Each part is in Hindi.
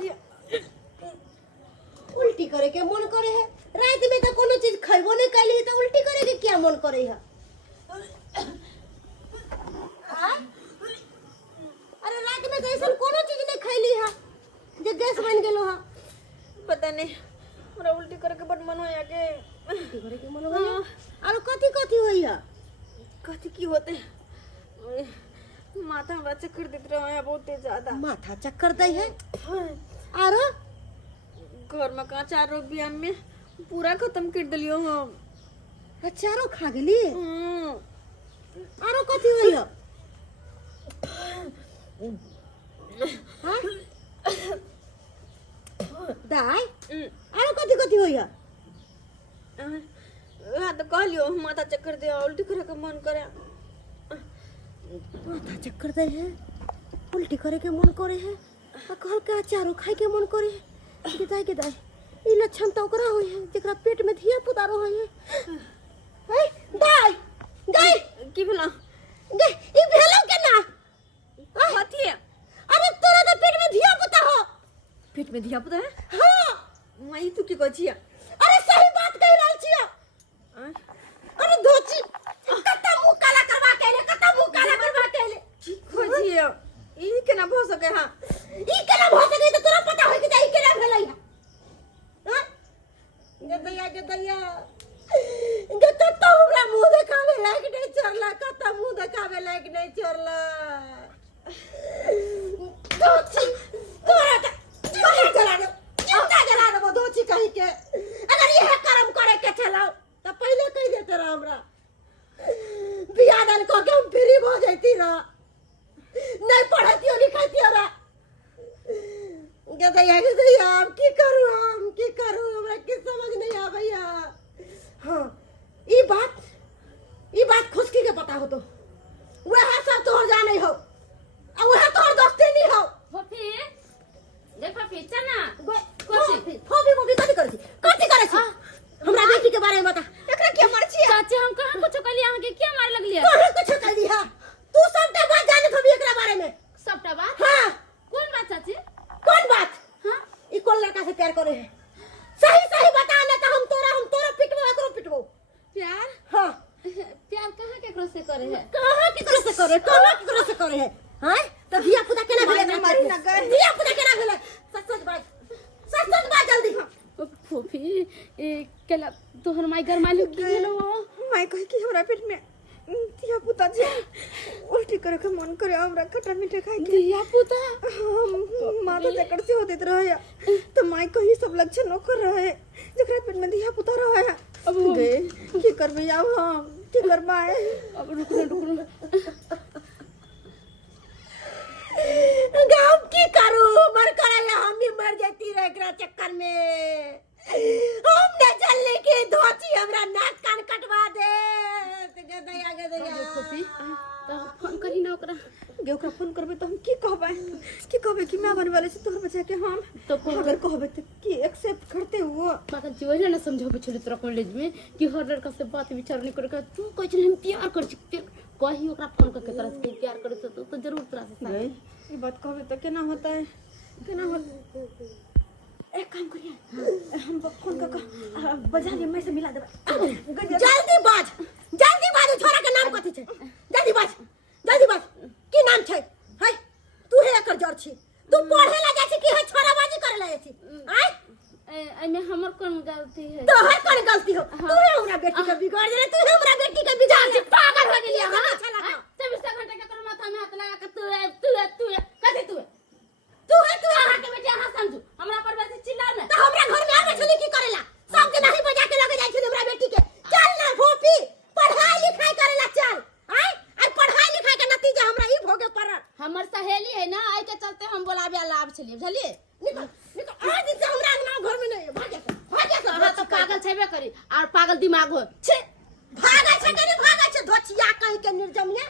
कहलिए उल्टी करे के मन करे है। रात में तो कोनो चीज खइबो नहीं कैली तो उल्टी करे के क्या मन करे है? हाँ? अरे रात में तो ऐसा कोनो चीज नहीं खैली है जे गैस बन गेलो है। पता नहीं हमरा उल्टी करे के बड़ मन होया के उल्टी करे के मन होया। और कथी कथी होई है? कथी की होते माथा हमरा चक्कर देत रहे बहुत ज्यादा। माथा चक्कर दई है। और घर में काचा रोग बियान में पूरा खत्म कर दिलियो हम। अचारो खा गेली। और कथी होई है? हाँ? दाई और कथी कथी होई है? हाँ तो कहलियो माथा चक्कर दे उल्टी करे के मन करे। माथा चक्कर दे है, उल्टी करे के मन करे है, और कहल के अचारो खाए के मन करे है। दाई के दाई ई लक्षण तो ओकरा होई है जेकरा पेट में धिया पुता रहै है। ए दाई दाई की भेला? गे ई भेलो केना? कथी है? अरे तोरा तो पेट में धिया पुता हो। पेट में धिया पुता है? हां माई तू की कहै छिया? अरे सही बात कह रहल छिया। अरे धोची कत्ता मुंह काला करवा के ले, कत्ता मुंह काला करवा के ले। की कहै छिया? ई केना भ सके? हां ई केना भ सके? तो तोरा पता होय कि ई केना भेलै है? हां गे दैया गे कत्ता हमरा मुंह देखावे लायक नहीं चरला, कत्ता मुंह देखावे लायक नहीं चरला। धोची तोरा का चिंता जला दे धोची कहि के। अगर यह कर्म करे के छला तो पहले कह देते रह हमरा। बियाह दान को के हम फ्री हो जैती रह, नहीं पढ़ती लिखती रह। गे दैया अब की करूं, हम की करूं? हमरा की समझ नहीं आबैया। हां ई बात खुशकी के पता हो तो वह सब तोहर जाने हो और वह तोहर दोस्ती नहीं हो। फफी देखो पीछे ना फोबी कथी करे छी? हमरा बेटी के बारे में बता। एकरा के मर छी? चाची हम कहां कुछ कहली आहा के क्या मार लगलिए? कहां कुछ कहली है? तू सबटा बात जानत होबी एकरा बारे में। सबटा बात? हां कौन बात चाची? कौन बात? हां ई कौन लड़का से प्यार करे है? सही बता ना तो हम तोरा पिटबो एकरो पिटबो। प्यार? हां प्यार कहां केकरो से करे है? कहां केकरो से करे है? हां तो धिया पुता केना भेले? मारी ना गए। धिया पुता केना भेले? सच बात जल्दी। फफी केला तोहर माई घर मालूम की गेलो? माई कहे कि हमरा पेट में धिया पुता जे उल्टी करे के मन करे हमरा खट्टा मीठा खाए के। धिया पुता? माथा चक्कर से होते रहे तो माई कही सब लक्षण ओकर रहे जेकरा पेट में धिया पुता रहे। अब गे की करबे अब हम की करबाए? अब रुक गाँव की करूं? मर करे हम भी मर जाती रह एकरा चक्कर में। हम न चलने की धोची हमरा नाक कान कटवा दे। गे दैया फफी तो फोन करी ना ओकरा। गे ओकरा फोन करबे तो हम की कहबे कि मैं बने वाले से तोहर बच्चा के हम तो अगर कहबे तो की एक्सेप्ट करते हुआ मगर जीवन ना समझाबे छोड़ी तोरा कॉलेज में कि हर लड़का से बात विचार नहीं करे। तू कह चल हम प्यार कर छी, कही ओकरा फोन करके तोरा से प्यार करे तो जरूर तोरा से गए ये बात कहबे तो केना होता है? केना हो? एक काम करिए हम फोन कर बजा लिए मैं से मिला देबे। जल्दी बाज छोरा के नाम कथी छै? जल्दी बाज की नाम छै? है तू हे एकर जड़ छी। तू पढ़े ला जाय छी कि है छोराबाजी करे ला जाय छी? आय एमे हमर कौन गलती है? तोहर कौन गलती हो? तू है हमरा बेटी के बिगाड़ देले, तू है हमरा बेटी के बिगाड़ दे। पागल हो गेलिया। हां 24 घंटा के कर माथा में हाथ लगा के तू है कथी तू आहा के बेटी आहा समझू हमरा पर वैसे चिल्लाओ ना। तो हमरा घर में आके छली की करेला? सब के नहीं बजा के लगे जाय छी हमरा बेटी के। चल ना फोपी पढ़ाई लिखाई करेला चल। आय और पढ़ाई लिखाई के नतीजा हमरा ई भोगे पड़ल। हमर सहेली है ना आई के चलते हम बोलाबे लाभ छलिए बुझलिए। निकल आज से हमरा नाम घर में नहीं भागे हां तो पागल छेबे करी और पागल दिमाग हो छे। भागे छे धोचिया कहीं के निर्जमिया।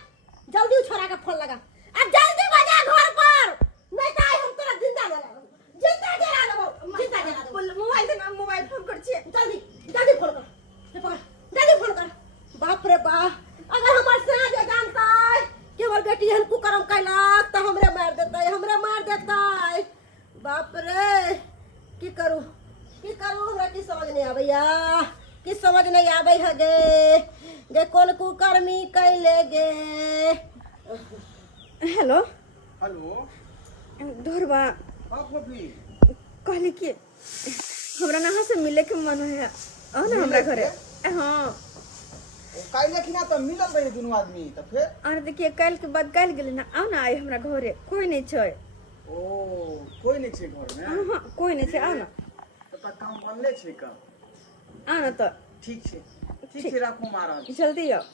जल्दी छोरा का फोन लगा अब जल्दी बजा घर पर नहीं तो हम तोरा जिंदा जला देबो। मोबाइल से ना मोबाइल फोन कर छी। जल्दी फोन कर। ले पकड़ जल्दी फोन कर। बाप रे बाप अगर हमर से जे जानता है कि हमर बेटी हन कुकर्म कैलक तो हमरे मार देता। बाप रे की करूं हमरा की समझ नहीं आबैया की समझ नहीं आबै है गे कौन कुकर्मी कैले गे। हेलो हेलो ढोरबा हाँ फूफी कहली कि हमरा नहा से मिले के मन है आओ ना हमरा घरे। हाँ काल्हि कि ना तो मिलल रहे दुनू आदमी तो फिर और देखिए कल के बाद कल गेले ना आओ ना आइ हमरा घरे कोई नहीं छै। ओ कोई नहीं छे घर में हाँ कोई नहीं छै आओ ना तो काम बनले छे का आओ ना तो ठीक छे राखू महाराज जल्दी आओ।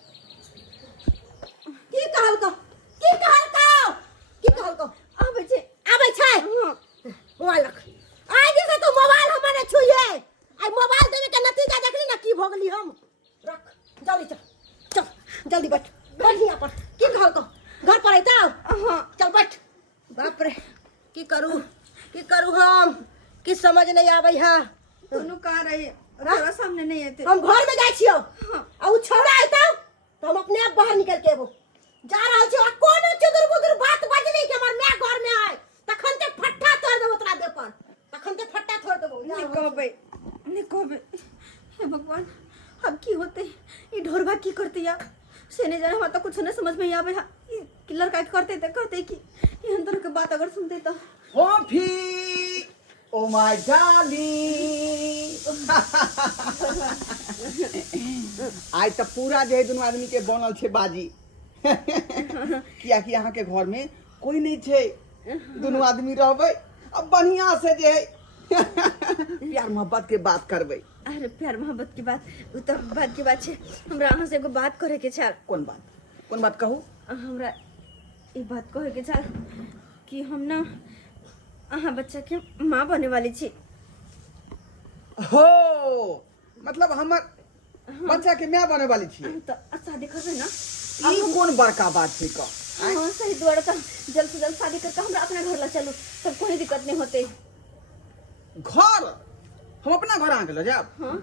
की कहल को आबै छै आबै छै हाँ मोबाइल रख आइ जे से तू मोबाइल हमने छुइए आई मोबाइल देने के नतीजा देखली ना की भोगली हम रख जल्दी चल जल्दी बैठ यहाँ पर की कहल को घर पर आइता हाँ चल बैठ। बाप रे की करूं हम की समझ नहीं आबै है। दोनों कहाँ रही तोरा सामने नहीं आते। हम घर में जाय छियो हाँ। आ उ छौड़ा आइता तो हम अपने आप बाहर निकल के एबो जा रहल छी। कोनो चुदुर बुदुर बात बजली कि हमर माय घर में आए तखन ते फट्टा तोड़ देबो तोरा दे पर तखन ते फट्टा तोड़ देबो। नहीं कहबै हे भगवान अब की होते ये ढोरबा की करते या से नहीं जाने हमारा तो कुछ नहीं समझ में आवे है। ये किलर का करते कि ये अंदर के बात अगर सुनते तो फूफी ओ माय डार्लिंग आज तो पूरा जे दुनू आदमी के बनल छे बाजी किया कि यहाँ के घर में कोई नहीं छे दुनू आदमी रहबे अब बढ़िया से जे प्यार मोहब्बत के बात करबे। अरे प्यार मोहब्बत की बात वो तो बात की बात है। हमरा अहाँ से एगो बात करे के छल। कौन बात कहू हमरा ये बात कहे के छल कि हम ना अहाँ बच्चा के माँ बने वाली छी। हो मतलब हमर बच्चा के माँ बने वाली छी तो शादी करबे ना ई कौन बड़का बात छे का। हाँ सही द्वारा का जल्द से जल्द शादी करके हमरा अपना घर ला चलो तब कोई दिक्कत नहीं होते। घर हम अपना घर आ गेलो जाब हाँ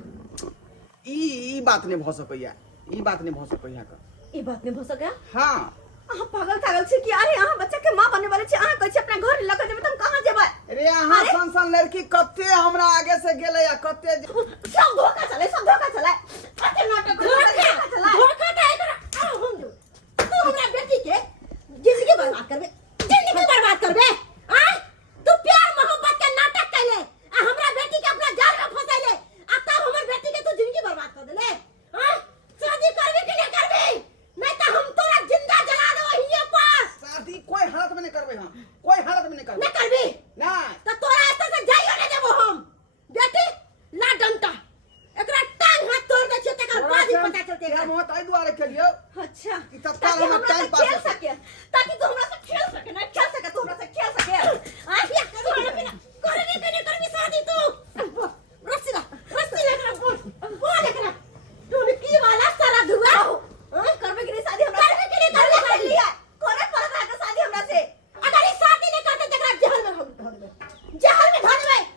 ई बात नहीं भ सकैया ई बात नहीं भ सकैया का ये बात नहीं हो सका। हाँ अहाँ पागल छी कि अरे अहाँ बच्चा के माँ बने वाले छी अहाँ कहै छी अपना घर लऽ के जेबै त हम कहाँ जेबै। अरे यहाँ सन लड़की कते हमरा आगे से गेले या कते सब धोखा चले कते नाटक धोखा टाइ कर हम जो तू हमरा बेटी के जिंदगी बर्बाद करबे आ तू प्यार मोहब्बत के नाटक कैले आ हमरा बेटी के अपना जाल में फंसैले आ तब हमर बेटी के तू जिंदगी बर्बाद कर देले। हां शादी करबी कि नहीं करबी नहीं तो हम तोरा जिंदा जला देबो हिये पर। शादी कोई हालत में नहीं करबे हम कोई हालत में नहीं करबे नहीं करबी ना तो तोरा एत से जाइयो नहीं देबो हम बेटी ला डंटा एकरा टांग हाथ तोड़ दे छै तकर बाद ही पता चलते हम होत आई दुआरे खेलियो अच्छा कि तत्काल हम टाइम पास खेल सके ताकि तू हमरा से खेल सके ना खेल सके तू हमरा से खेल सके आ क्या करबी कि नहीं करबी शादी तू रस्सी लेकर बोल एकरा तू की वाला सारा धुआ करबे कि नहीं शादी हमरा करबे कि नहीं करबे कर लिया करे पड़त है शादी हमरा से। अगर ई शादी नहीं करते तकरा जहल में हम धर देबे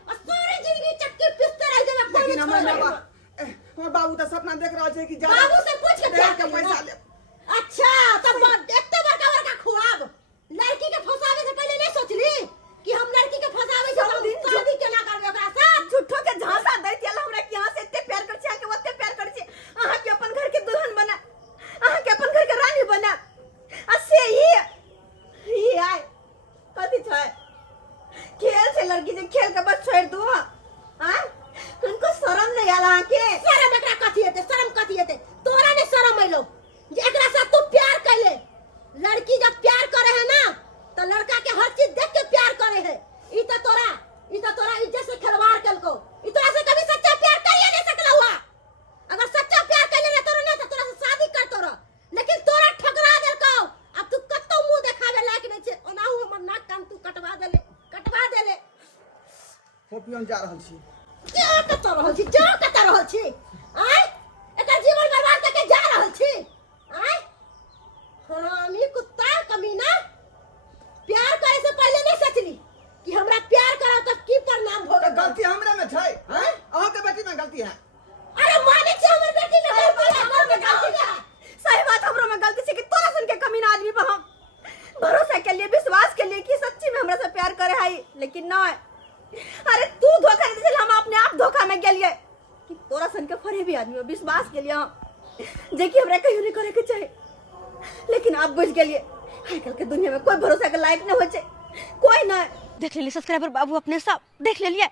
और सारी जिंदगी चक्की पिसते रह जाबे। लेकिन हमर बाबू तो सपना देख रहल छै कि बाबू से पूछ के प्यार के पैसा ले। अच्छा तब एते बड़का खुआब लड़की के फंसावे से पहले नहीं सोचली कि हम लड़की के फंसावे से हम शादी केना करबे ओकरा साथ। झूठो के झांसा दै तियला हमरा कि यहाँ से इतने प्यार कर छी के ओते प्यार कर छी अहाँ के अपन घर के दुल्हन बना अहाँ के अपन घर के रानी बना आ से ही आय कथी छै खेल से लड़की जे खेल के बस छोड़ दो हां तुमको शर्म नहीं आला के शर्म एकरा कथी हेते तोरा ने शर्म आइलो जे एकरा साथ तू प्यार कैले। लड़की जब प्यार करे है ना तो लड़का के हर चीज देख के प्यार करे है। ई तो तोरा इज्जत से खिलवाड़ कलको ई तोरा से कभी सच्चा प्यार करिए नहीं सकला हुआ। अगर सच्चा प्यार कैले ना तोरा से शादी करतो रह लेकिन तोरा ठकरा देलको। अब तू कत्तो मुंह देखावे लायक नहीं छे ओनाहु हमर नाक कान तू कटवा देले फोफी हम जा रहल छी क्या कत रहल छी आय एकर जीवन बर्बाद करके जा रहल छी आय हरामी कुत्ता कमीना। प्यार करे से पहले नहीं सोचली कि हमरा प्यार करा तो की परिणाम होगा। तो गलती हमरे में छै हैं अहाँ के बेटी में गलती है। अरे मालिक से हमर बेटी में गलती है सही बात हमरो में गलती छै कि तोरा सन के कमीना आदमी पर हम भरोसा के लिए विश्वास के लिए कि सच्ची में हमरा से प्यार करे है लेकिन नहीं अरे तू धोखा नहीं दिल, हम अपने आप धोखा में गेलिए कि तोरा सन के फरे भी आदमी विश्वास के लिए जे कि हमरा कहियो नहीं करे के चाहे, लेकिन अब बुझ गेलिए आजकल के दुनिया में कोई भरोसा के लायक नहीं होचे, कोई ना। देख लेली सब्सक्राइबर बाबू अपने सब देख लेलिए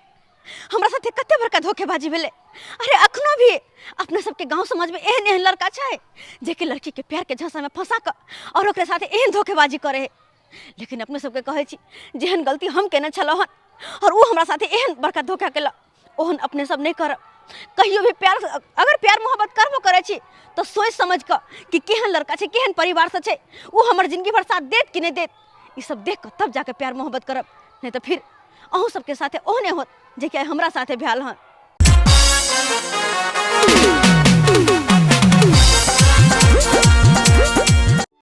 हमरा साथे कते बड़का धोखेबाजी भेले। अरे अखनो भी अपने सबके गांव समाज में एहन एहन लड़का छै जे कि लड़की के प्यार के झांसा में फंसा कर और ओकरे साथे एहन धोखेबाजी करे है। लेकिन अपने सबके कहै छी जेहन गलती हम केने छलौ हन और वो हमरा साथे एहन बड़का धोखा केला ओहन अपने सब नहीं करब। कहियो भी प्यार अगर प्यार मोहब्बत करबो करे छी तो सोच समझ कर कि केहन लड़का छै केहन परिवार से छै वो हमर जिंदगी भर साथ देत कि नहीं देत, ई सब देख कर तब जाके प्यार मोहब्बत करब, नहीं तो फिर अहूँ सबके साथे ओहने होत जे कि हमरा साथे भेल हन।